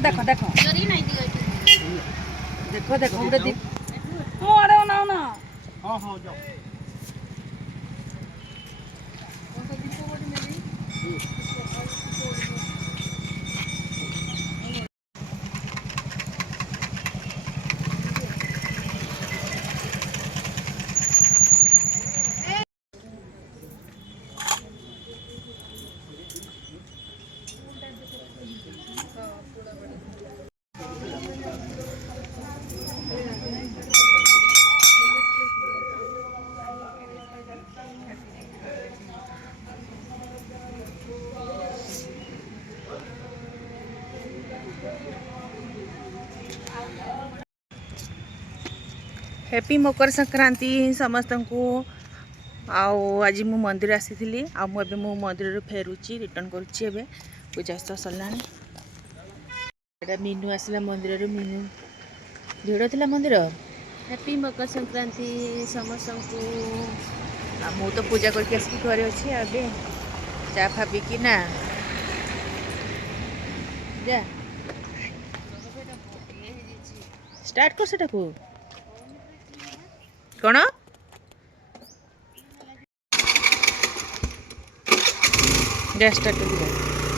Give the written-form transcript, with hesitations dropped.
देखो देखो देखो देखो गोटे दी मो आड़े ना ना हाँ हाँ जाओ हैप्पी मकर संक्रांति समस्त को आज मु मंदिर आसी आबे मो मंदिर फेरुची रिटर्न करुच्ची एबे पूजा सरला मीनू आसला मंदिर मीनू भिड़ थिला मंदिर हैप्पी मकर संक्रांति समस्त को मु तो पूजा करके आसिक घरे अच्छी आबे चा फा पीकी ना जा स्टार्ट कर सेटा को कौन गैस स्टार्ट कर